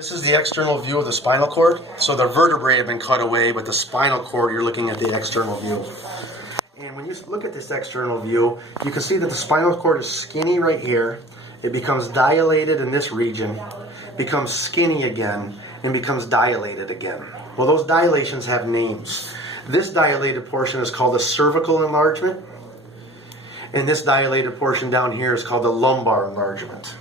This is the external view of the spinal cord. So the vertebrae have been cut away, but the spinal cord, you're looking at the external view. And when you look at this external view, you can see that the spinal cord is skinny right here. It becomes dilated in this region, becomes skinny again, and becomes dilated again. Well, those dilations have names. This dilated portion is called the cervical enlargement, and this dilated portion down here is called the lumbar enlargement.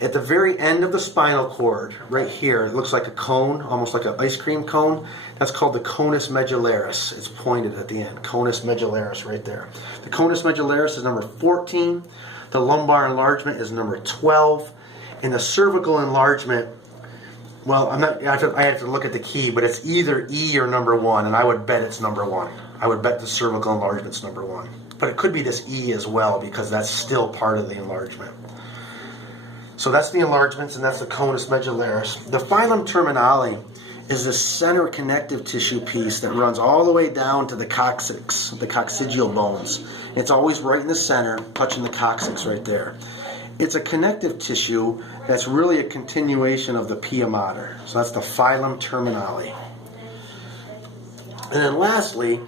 At the very end of the spinal cord, right here, it looks like a cone, almost like an ice cream cone. That's called the conus medullaris. It's pointed at the end. Conus medullaris right there. The conus medullaris is number 14. The lumbar enlargement is number 12. And the cervical enlargement, well, I have to look at the key, but it's either E or number 1, and I would bet it's number 1. I would bet the cervical enlargement's number 1. But it could be this E as well, because that's still part of the enlargement. So that's the enlargements, and that's the conus medullaris. The filum terminale is the center connective tissue piece that runs all the way down to the coccyx, the coccygeal bones. It's always right in the center, touching the coccyx right there. It's a connective tissue that's really a continuation of the pia mater. So that's the filum terminale. And then lastly,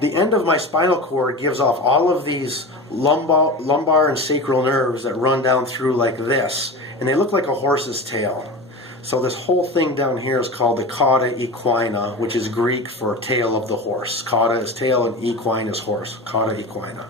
the end of my spinal cord gives off all of these lumbar and sacral nerves that run down through like this, and they look like a horse's tail. So this whole thing down here is called the cauda equina, which is Greek for tail of the horse. Cauda is tail and equine is horse. Cauda equina.